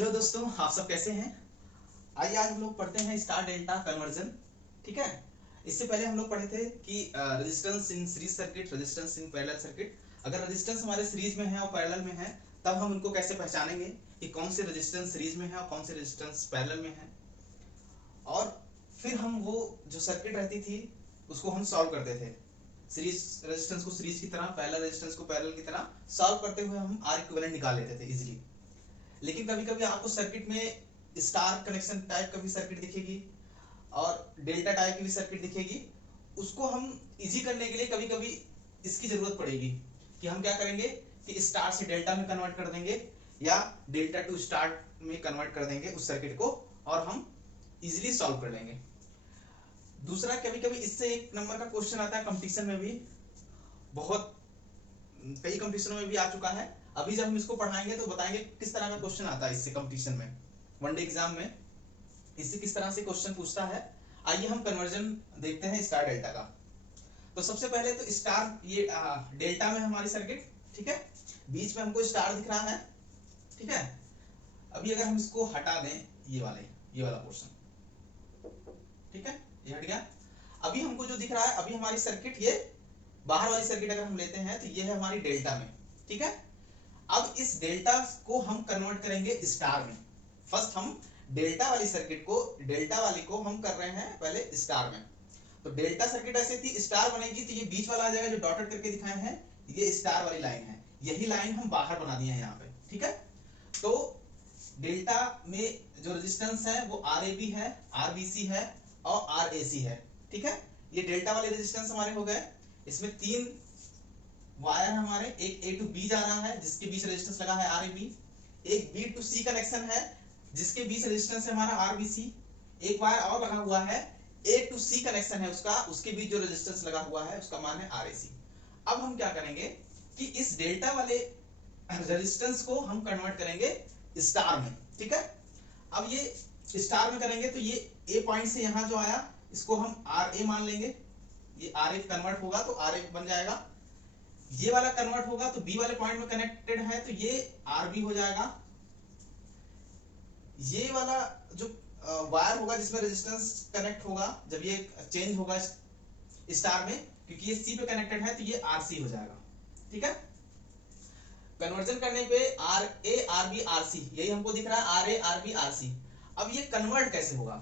Hello दोस्तों, आप सब कैसे हैं। आइए आज हम लोग पढ़ते हैं स्टार डेल्टा कन्वर्जन। ठीक है। इससे पहले हम लोग पढ़े थे कि resistance in series circuit, resistance in parallel circuit. अगर रेजिस्टेंस हमारे सीरीज में है और पैरेलल में है तब हम उनको कैसे पहचानेंगे कि कौन से रेजिस्टेंस सीरीज में है और कौन से रेजिस्टेंस पैरेलल में है। और फिर हम वो जो सर्किट रहती थी उसको हम सॉल्व करते थे। सीरीज रेजिस्टेंस को सीरीज की तरह, पैरेलल रेजिस्टेंस को पैरेलल की तरह सॉल्व करते हुए हम आर इक्विवेलेंट निकाल लेते थे इजीली। लेकिन कभी कभी आपको सर्किट में स्टार कनेक्शन टाइप का भी सर्किट दिखेगी और डेल्टा टाइप की भी सर्किट दिखेगी। उसको हम इजी करने के लिए कभी कभी इसकी जरूरत पड़ेगी कि हम क्या करेंगे कि स्टार से डेल्टा में कन्वर्ट कर देंगे या डेल्टा टू स्टार में कन्वर्ट कर देंगे उस सर्किट को और हम इजीली सॉल्व कर लेंगे। दूसरा, कभी कभी इससे एक नंबर का क्वेश्चन आता है कंपटीशन में भी, बहुत कई कंपटीशनों में भी आ चुका है। अभी जब हम इसको पढ़ाएंगे तो बताएंगे किस तरह का क्वेश्चन आता है इससे कंपटीशन में, वनडे एग्जाम में इससे किस तरह से क्वेश्चन पूछता है। आइए हम कन्वर्जन देखते हैं स्टार डेल्टा का। तो सबसे पहले तो स्टार, ये डेल्टा में हमारी सर्किट, ठीक है, बीच में हमको स्टार दिख रहा है, ठीक है। अभी अगर हम इसको हटा दें, ये वाला पोर्शन, ठीक है, ये हट गया। अभी हमको जो दिख रहा है, अभी हमारी सर्किट, ये बाहर वाली सर्किट अगर हम लेते हैं तो ये है हमारी डेल्टा में, ठीक है। अब इस डेल्टा को हम कन्वर्ट करेंगे स्टार में। फर्स्ट हम डेल्टा वाली सर्किट को, डेल्टा वाली को हम कर रहे हैं पहले स्टार में। तो डेल्टा सर्किट ऐसे थी, स्टार बनेगी तो ये बीच वाला आ जाएगा जो डॉटेड करके दिखाए हैं, ये स्टार वाली लाइन है। यही लाइन हम बाहर बना दिए हैं यहाँ पे, ठीक है। तो डेल्टा में जो रेजिस्टेंस है वो आरएबी है, आरबीसी है और आरएसी है, ठीक है। ये डेल्टा वाले रेजिस्टेंस हमारे हो गए। इसमें तीन वायर हमारे, एक ए टू बी जा रहा है जिसके बीच रेजिस्टेंस लगा है आर ए बी, एक बी टू सी कनेक्शन है जिसके बीच रेजिस्टेंस है हमारा आर बी सी, एक वायर और लगा हुआ है ए टू सी कनेक्शन है उसका, उसके बीच जो रेजिस्टेंस लगा हुआ है उसका मान है आर ए सी। अब हम क्या करेंगे कि इस डेल्टा वाले रेजिस्टेंस को हम कन्वर्ट करेंगे स्टार में, ठीक है। अब ये स्टार में करेंगे तो ये ए पॉइंट से यहां जो आया इसको हम आर ए मान लेंगे, ये आर ए कन्वर्ट होगा तो आर ए बन जाएगा। ये वाला कन्वर्ट होगा तो बी वाले पॉइंट में कनेक्टेड है तो ये आर बी हो जाएगा। ये वाला जो वायर होगा जिसमें रेजिस्टेंस कनेक्ट होगा, जब ये चेंज होगा स्टार में, क्योंकि ये सी पे कनेक्टेड है तो ये आर सी हो जाएगा, ठीक है। कन्वर्जन करने पे R A R B R C, यही हमको दिख रहा है, R A R B R C. अब ये कन्वर्ट कैसे होगा,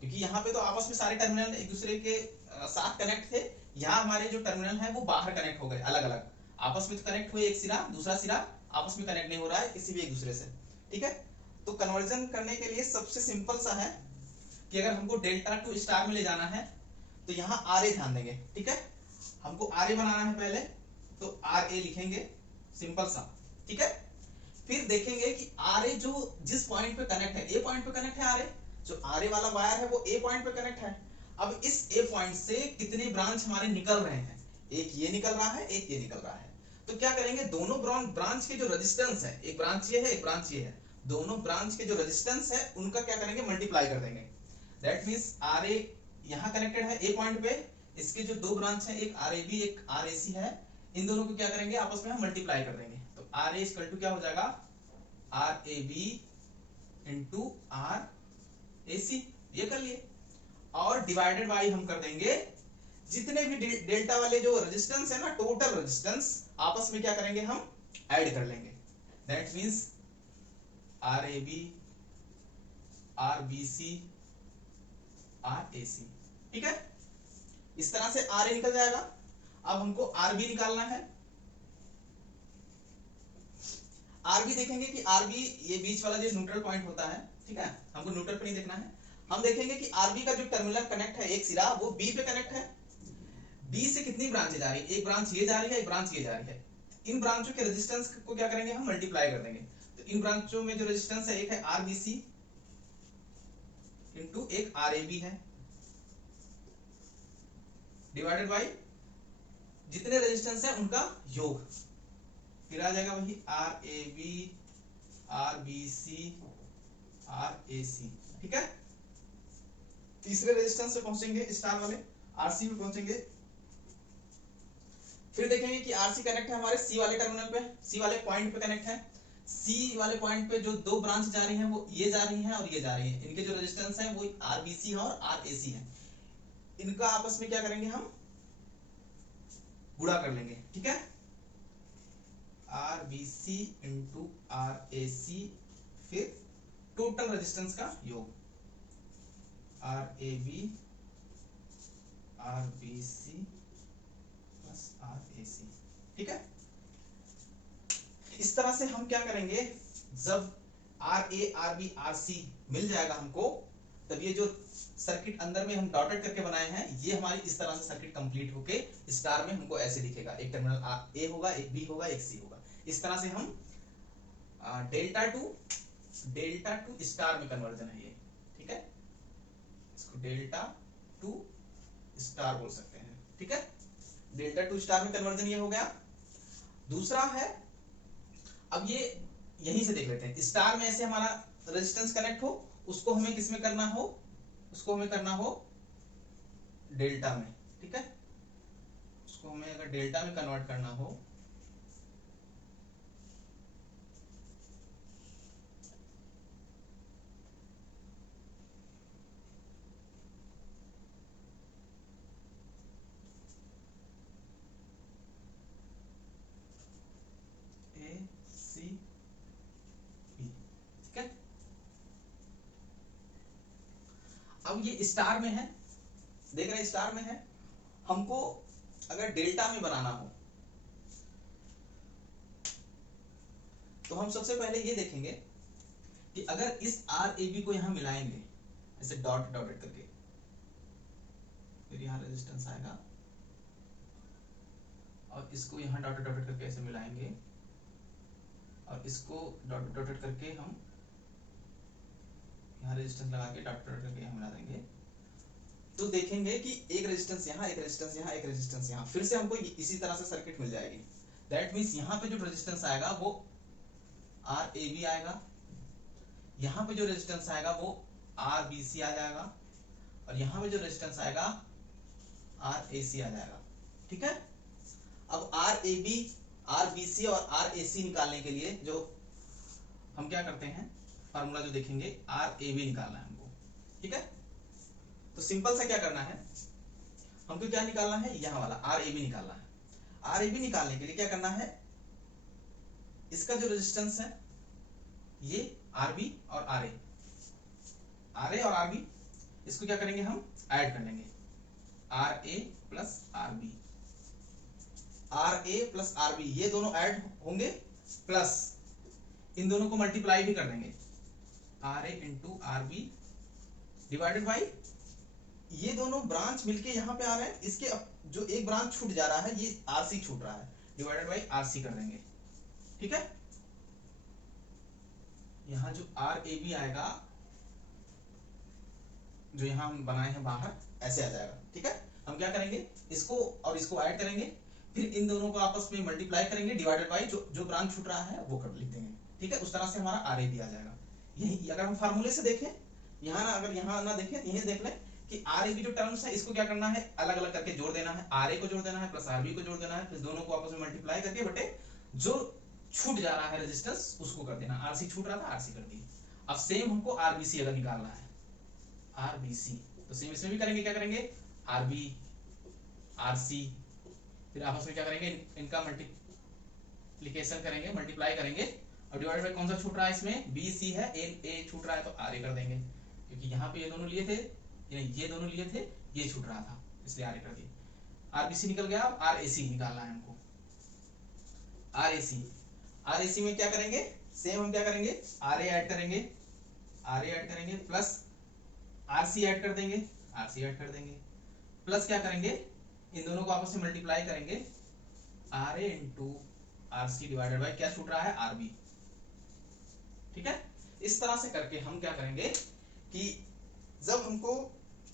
क्योंकि यहाँ पे तो आपस में सारे टर्मिनल एक दूसरे के साथ कनेक्ट थे, यहाँ हमारे जो टर्मिनल है वो बाहर कनेक्ट हो गए, अलग अलग आपस में तो कनेक्ट हुए, एक सिरा दूसरा सिरा आपस में कनेक्ट नहीं हो रहा है किसी भी एक दूसरे से, ठीक है। तो कन्वर्जन करने के लिए सबसे सिंपल सा है कि अगर हमको डेल्टा टू स्टार में ले जाना है तो यहाँ आर ए ध्यान देंगे, ठीक है। हमको आर ए बनाना है पहले, तो आर ए लिखेंगे सिंपल सा, ठीक है। फिर देखेंगे कि आर ए जो जिस पॉइंट पे कनेक्ट है, ए पॉइंट पे कनेक्ट है आर ए, जो आर ए वाला वायर है वो ए पॉइंट पे कनेक्ट है। अब इस ए पॉइंट से कितने ब्रांच हमारे निकल रहे हैं, एक ये निकल रहा है, एक ये निकल रहा है। तो क्या करेंगे, दोनों ब्रांच के जो रेजिस्टेंस है, एक ब्रांच ये है एक ब्रांच ये है, दोनों ब्रांच के जो रेजिस्टेंस है उनका क्या करेंगे, मल्टीप्लाई कर देंगे। दैट मींस आर ए यहां कनेक्टेड है ए पॉइंट पे, इसके जो दो ब्रांच है एक आर ए बी एक आर ए सी है, इन दोनों को क्या करेंगे आपस में हम मल्टीप्लाई कर देंगे। तो आर ए इक्वल टू क्या हो जाएगा, R A B into R A C, ये कर लिए। और डिवाइडेड बाई हम कर देंगे जितने भी डेल्टा वाले जो रेजिस्टेंस है ना, टोटल रेजिस्टेंस आपस में क्या करेंगे हम ऐड कर लेंगे। That means R A B R B C R A C, ठीक है। इस तरह से आर ए निकल जाएगा। अब हमको आर बी निकालना है। आर बी देखेंगे कि आर बी ये बीच वाला जो न्यूट्रल पॉइंट होता है, ठीक है, हमको न्यूट्रल पे नहीं देखना है। हम देखेंगे कि आरबी का जो टर्मिनल कनेक्ट है एक सिरा वो बी पे कनेक्ट है। बी से कितनी ब्रांचें जा रही है, एक ब्रांच ये जा रही है एक ब्रांच ये जा रही है। इन ब्रांचों के रेजिस्टेंस को क्या करेंगे हम मल्टीप्लाई कर देंगे। तो इन ब्रांचों में जो रेजिस्टेंस है एक है आरबीसी इंटू एक आरएबी है, डिवाइडेड बाई जितने रेजिस्टेंस है उनका योग, फिर आ जाएगा वही R A B R B C R A C, ठीक है। तीसरे रेजिस्टेंस पे पहुंचेंगे स्टार वाले, आरसी पे पहुंचेंगे। फिर देखेंगे कि आरसी कनेक्ट है हमारे सी वाले टर्मिनल पे, सी वाले पॉइंट पे कनेक्ट है। सी वाले पॉइंट पे जो दो ब्रांच जा रही हैं वो ये जा रही हैं और ये जा रही हैं, इनके जो रेजिस्टेंस है वो आरबीसी है और आरएसी है, इनका आपस में क्या करेंगे हम गुणा कर लेंगे, ठीक है। आरबीसी इंटू आरएसी फिर टोटल रेजिस्टेंस का योग, आरएबी आरबीसी प्लस आरएसी, ठीक है। इस तरह से हम क्या करेंगे, जब R A R B R C मिल जाएगा हमको, तब ये जो सर्किट अंदर में हम डॉटेड करके बनाए हैं ये हमारी इस तरह से सर्किट कंप्लीट होके स्टार में हमको ऐसे दिखेगा, एक टर्मिनल ए होगा, एक बी होगा, एक सी होगा। इस तरह से हम डेल्टा टू स्टार में कन्वर्जन है ये, ठीक है, इसको डेल्टा टू स्टार बोल सकते हैं, ठीक है। डेल्टा टू स्टार में कन्वर्जन ये हो गया। दूसरा है, अब ये यहीं से देख लेते हैं, स्टार में ऐसे हमारा रेजिस्टेंस कनेक्ट हो, उसको हमें किस में करना हो, उसको हमें करना हो डेल्टा में, ठीक है। उसको हमें अगर डेल्टा में कन्वर्ट करना हो ए सी बी, ठीक है। अब ये स्टार में है, देख रहे हैं स्टार में है, हमको अगर डेल्टा में बनाना हो तो हम सबसे पहले ये देखेंगे कि अगर इस आर ए बी को यहां मिलाएंगे ऐसे डॉट डॉटेड करके, फिर यहां रेजिस्टेंस आएगा और इसको यहां डॉटेड डॉटेड करके ऐसे मिलाएंगे और इसको डॉटेड डॉटेड करके हम यहां रेजिस्टेंस लगा के डॉटेड डॉटेड करके यहां मिला देंगे, तो देखेंगे कि एक रेजिस्टेंस यहां, एक रेजिस्टेंस यहां, एक रेजिस्टेंस यहां, फिर से हमको इसी तरह से सर्किट मिल जाएगी। दैट मींस यहां पे जो रेजिस्टेंस आएगा वो आर ए बी आएगा, यहां पे जो रेजिस्टेंस आएगा वो आर बी सी आ जाएगा और यहां पे जो रेजिस्टेंस आएगा आर ए सी आ जाएगा, ठीक है। अब R A B R B C और आर ए सी निकालने के लिए जो हम क्या करते हैं, फार्मूला जो देखेंगे, आर ए बी निकालना है हमको, ठीक है। तो सिंपल सा क्या करना है, हमको क्या निकालना है, यहां वाला आर ए बी निकालना है। आर ए बी निकालने के लिए क्या करना है, इसका जो रेजिस्टेंस है ये आर बी और आर ए और आर बी, इसको क्या करेंगे हम ऐड कर लेंगे, R A plus R B, R A plus R B ये दोनों ऐड होंगे, प्लस इन दोनों को मल्टीप्लाई भी कर देंगे, R A into R B divided by ये दोनों ब्रांच मिलके यहां पे आ रहे हैं, इसके जो एक ब्रांच छूट जा रहा है ये आर सी छूट रहा है, डिवाइडेड बाई आर सी कर देंगे, ठीक है। यहां जो आर ए बी आएगा जो यहां हम बनाए हैं बाहर ऐसे आ जाएगा, ठीक है। हम क्या करेंगे, इसको और इसको ऐड करेंगे, फिर इन दोनों को आपस में मल्टीप्लाई करेंगे, डिवाइडेड बाई जो ब्रांच छूट रहा है वो कर लिख देंगे, ठीक है। उस तरह से हमारा आर ए बी आ जाएगा। यही अगर हम फार्मूले से देखें, यहाँ ना अगर यहाँ ना देखें, यही देख लें कि आर ए बी जो टर्म्स है इसको क्या करना है, अलग अलग करके जोड़ देना है, आर ए को जोड़ देना है प्लस आर बी को जोड़ देना है, फिर दोनों को आपस में मल्टीप्लाई करके बटे जो छूट जा रहा है रेजिस्टेंस उसको कर देना, आर सी छूट रहा था आर सी कर दिया। अब सेम हमको आर बी सी अगर निकालना है, आर बी सी, तो सेम इसमें भी करेंगे, क्या करेंगे, आर बी आर सी, फिर आपस में क्या करेंगे, इनका मल्टीप्लिकेशन करेंगे, मल्टीप्लाई करेंगे और डिवाइड बाय कौन सा छूट रहा है इसमें, बी सी है, ए छूट रहा है तो आर ए कर देंगे, क्योंकि यहाँ पे ये दोनों लिए थे, ये दोनों लिए थे, ये छूट रहा था इसलिए आर ए कर दिया। आर बी सी निकल गया, अब आर ए सी निकालना है हमको। आर ए सी में क्या करेंगे, सेम हम क्या करेंगे, आर ए ऐड करेंगे, आर ए ऐड करेंगे प्लस आर सी ऐड कर देंगे, आर सी ऐड कर देंगे, प्लस क्या करेंगे, इन दोनों को आपस में मल्टीप्लाई करेंगे, R A into R C divided by क्या छूट रहा है, आर बी, ठीक है। इस तरह से करके हम क्या करेंगे कि जब हमको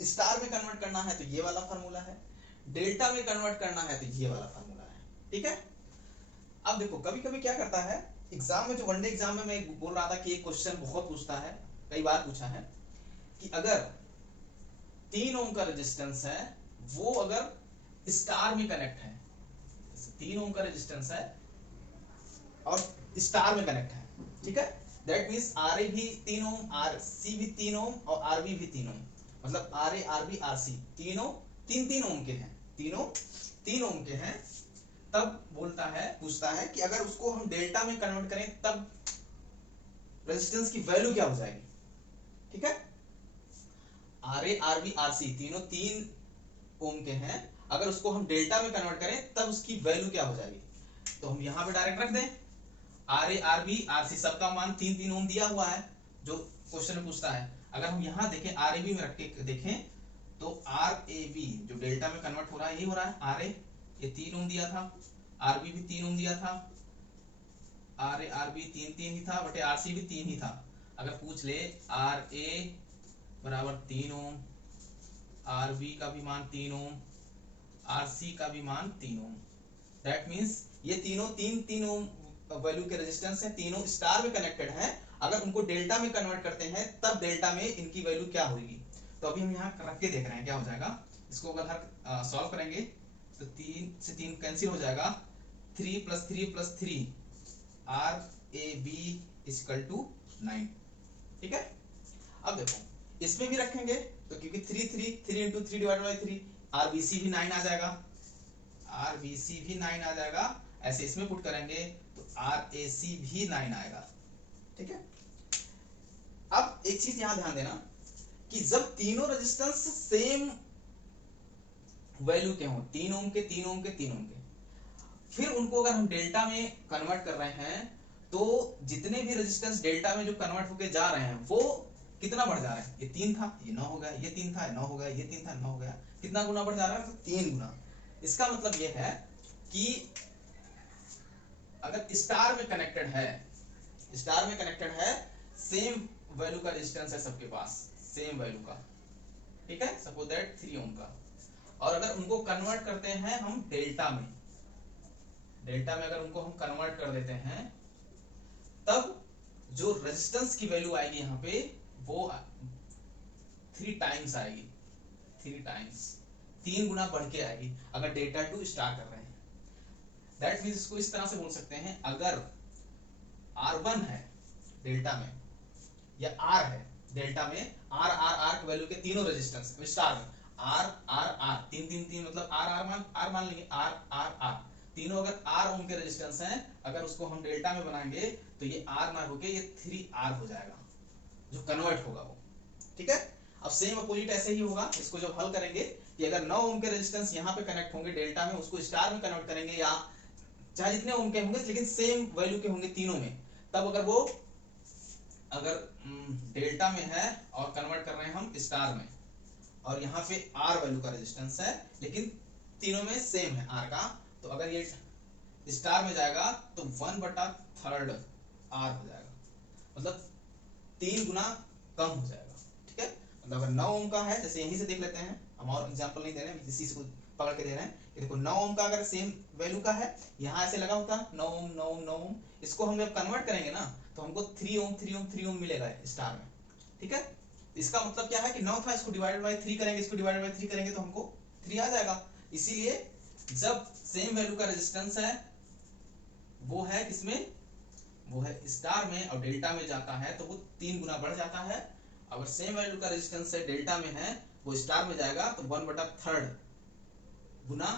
स्टार में कन्वर्ट करना है तो ये वाला फार्मूला है, डेल्टा में कन्वर्ट करना है तो ये वाला फार्मूला है, ठीक है। अब देखो कभी कभी क्या करता है एग्जाम में, जो वनडे एग्जाम में मैं बोल रहा था कि एक क्वेश्चन बहुत पूछता है, कई बार पूछा है कि अगर 3 ओम का रेजिस्टेंस है वो अगर स्टार में कनेक्ट है, 3 ओम का रेजिस्टेंस है और स्टार में कनेक्ट है, ठीक है। दैट मींस आर ए भी 3 ओम, आर सी भी 3 ओम और आर बी भी 3 ओम, मतलब R A R B R C तीनों 3 ओम के हैं, तीनों 3 ओम के हैं। तब बोलता है, पूछता है कि अगर उसको हम डेल्टा में कन्वर्ट करें तब रेजिस्टेंस की वैल्यू क्या हो जाएगी। ठीक है, R A R B R C तीनों 3 ओम के हैं, अगर उसको हम डेल्टा में कन्वर्ट करें तब उसकी वैल्यू क्या हो जाएगी। तो हम यहां पे डायरेक्ट रख दें, R A R B R C सबका मान 3 ओम दिया हुआ है जो क्वेश्चन में पूछता है। अगर हम यहां देखें आर ए बी में रख के देखें तो आर ए बी जो डेल्टा में कन्वर्ट हो रहा है ये हो रहा है, आर ए ये 3 ओम दिया था, आर बी भी 3 ओम दिया था, आर ए आर बी 3 ही था, बटे आर सी भी 3 ही था। अगर पूछ ले आर ए बराबर 3 ओम, आर बी का भी मान 3 ओम, आर सी का भी मान 3 ओम, दैट मींस ये तीनों 3 ओम वैल्यू के रेजिस्टेंस हैं, तीनों स्टार में कनेक्टेड हैं। अगर उनको डेल्टा में कन्वर्ट करते हैं तब डेल्टा में इनकी वैल्यू क्या होगी। तो अभी हम यहाँ रख के देख रहे हैं क्या हो जाएगा। इसको अगर हम सॉल्व करेंगे तो 3 से 3 कैंसिल हो जाएगा, 3 + 3 + 3 R A B equal to 9। ठीक है, अब देखो इसमें भी रखेंगे तो क्योंकि 3 × 3 / 3 आर बी सी भी 9 आ जाएगा, आर बी सी भी 9 आ जाएगा। ऐसे इसमें पुट करेंगे तो आर ए सी भी 9 आएगा। ठीक है, अब एक चीज यहां ध्यान देना कि जब तीनों रेजिस्टेंस सेम वैल्यू के हों, 3 ओम के 3 ओम के 3 ओम के, फिर उनको अगर हम डेल्टा में कन्वर्ट कर रहे हैं तो जितने भी रेजिस्टेंस डेल्टा में जो कन्वर्ट होके जा रहे हैं वो कितना बढ़ जा रहा है। ये 3 था ये 9 हो गया, ये 3 था 9 हो गया, ये 3 था 9 हो गया, कितना गुना बढ़ जा रहा है, तो 3 गुना। इसका मतलब ये है कि अगर स्टार में कनेक्टेड है, स्टार में कनेक्टेड है, सेम वैल्यू का रेजिस्टेंस है सबके पास, सेम वैल्यू का। ठीक है, सपोज दैट 3 ओम का, और अगर उनको कन्वर्ट करते हैं हम डेल्टा में, डेल्टा में अगर उनको हम कन्वर्ट कर देते हैं तब जो रेजिस्टेंस की वैल्यू आएगी यहाँ पे वो 3 टाइम्स आएगी, 3 टाइम्स, 3 गुना बढ़ के आएगी अगर डेल्टा टू स्टार कर रहे हैं। दैट मींस इसको इस तरह से बोल सकते हैं, अगर R1 है डेल्टा में या R है डेल्टा में, R R R की वैल्यू के तीनों रेजिस्टेंस स्टार में, R R R 3 मतलब R मान लेंगे, R R R तीनों अगर R ओम के रेजिस्टेंस हैं, अगर उसको हम डेल्टा में बनाएंगे तो ये R ना होके ये 3R हो जाएगा जो कन्वर्ट होगा वो। ठीक है, अब सेम अपोजिट ऐसे ही होगा, इसको जब हल करेंगे कि अगर 9 ओम के रेजिस्टेंस यहाँ पे कनेक्ट होंगे डेल्टा में, उसको स्टार में कन्वर्ट करेंगे या चाहे जितने ओम के होंगे लेकिन सेम वैल्यू के होंगे तीनों में, तब अगर वो अगर डेल्टा में है और कन्वर्ट कर रहे हैं हम स्टार में और यहाँ पे R वैल्यू का रेजिस्टेंस है लेकिन तीनों में सेम है R का, तो अगर ये स्टार में जाएगा तो 1/3 R हो जाएगा, मतलब 3 गुना कम हो जाएगा। ठीक है, मतलब अगर 9 ओम का है, जैसे यहीं से देख लेते हैं, हम और एग्जांपल नहीं दे रहे हैं, इसी से पकड़ के दे रहे हैं कि देखो 9 ओम का अगर सेम वैल्यू का है, यहाँ ऐसे लगा होता 9 ओम 9 ओम 9 ओम, इसको हम जब कन्वर्ट करेंगे ना तो हमको 3 ओम 3 ओम 3 ओम मिलेगा स्टार में। ठीक है, इसका मतलब क्या है कि 9 था, इसको डिवाइडेड बाय 3 करेंगे, इसको डिवाइडेड बाय 3 करेंगे तो हमको 3 आ जाएगा। इसीलिए जब सेम वैल्यू का रेजिस्टेंस है वो है किसमें, वो है स्टार में, और डेल्टा में जाता है तो वो 3 गुना बढ़ जाता है। अगर सेम वैल्यू का रेजिस्टेंस है डेल्टा में है वो स्टार में जाएगा तो 1/3 गुना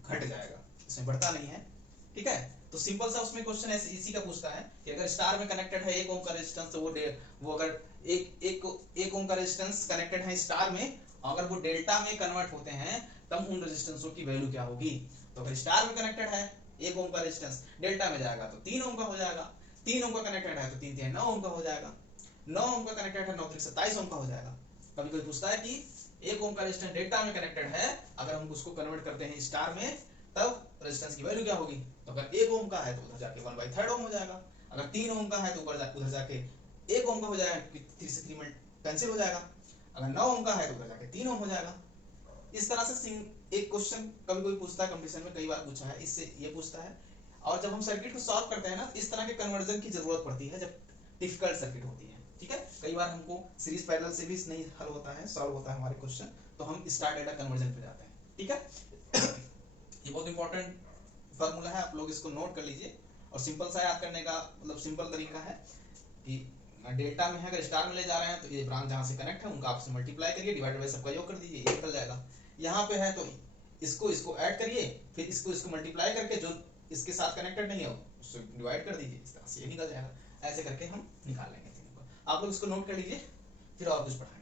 घट जाएगा, इसमें बढ़ता नहीं है। ठीक है, तो सिंपल सा उसमें क्वेश्चन ऐसे इसी का पूछता है कि अगर स्टार में कनेक्टेड है 1 ओम का रेजिस्टेंस तो वो अगर एक ओम का रेजिस्टेंस कनेक्टेड है स्टार में, अगर वो डेल्टा में कन्वर्ट होते हैं तब उन रेजिस्टेंसों की वैल्यू क्या होगी। तो अगर स्टार में कनेक्टेड है 1 ओम का रेजिस्टेंस, डेल्टा में जाएगा तो 3 ओम का हो जाएगा, 3 ओम का कनेक्टेड है तो 3 3 9 ओम का हो जाएगा, 9 ओम का कनेक्टेड है 9 3 27 ओम का हो जाएगा। कभी कोई पूछता है कि 1 ओम का रेजिस्टेंस डेल्टा में कनेक्टेड है, अगर हम उसको कन्वर्ट करते हैं स्टार में तब रेजिस्टेंस की वैल्यू क्या होगी। तो अगर 1 ओम का है तो उधर जाके 1/3 ओम हो जाएगा, अगर 3 ओम का है तो उधर जाके 1 ओम का हो जाएगा, 3 से 3 में कैंसिल हो जाएगा, अगर 9 ओम का है तो उधर जाके 3 ओम हो जाएगा। इस तरह से एक क्वेश्चन कभी कोई पूछता है, कंपटीशन में कई बार पूछा है, इससे ये पूछता है। और जब हम सर्किट को सॉल्व करते हैं ना, इस तरह के कन्वर्जन की जरूरत पड़ती है जब डिफिकल्ट सर्किट होती है। ठीक है, कई बार हमको सीरीज पैरेलल से भी नहीं हल होता है, सॉल्व होता है हमारे क्वेश्चन, तो हम स्टार डेटा कन्वर्जन पे जाते हैं। ठीक है, ये बहुत इंपॉर्टेंट फार्मूला है, आप लोग इसको नोट कर लीजिए और सिंपल सा याद करने का मतलब सिंपल तरीका है कि डेल्टा में है, अगर स्टार में ले जा रहे हैं तो ये ब्रांच जहाँ से कनेक्ट है उनका आपस में मल्टीप्लाई करिए, डिवाइड बाई सबका योग कर दीजिए, ये निकल जाएगा। यहाँ पे है तो इसको ऐड करिए, फिर इसको मल्टीप्लाई करके जो इसके साथ कनेक्टेड नहीं है उसको डिवाइड कर दीजिए, इस तरह से ये निकल जाएगा। ऐसे करके हम निकाल लेंगे तीनों को। आप लोग इसको नोट कर लीजिए, फिर और कुछ पढ़ाएंगे।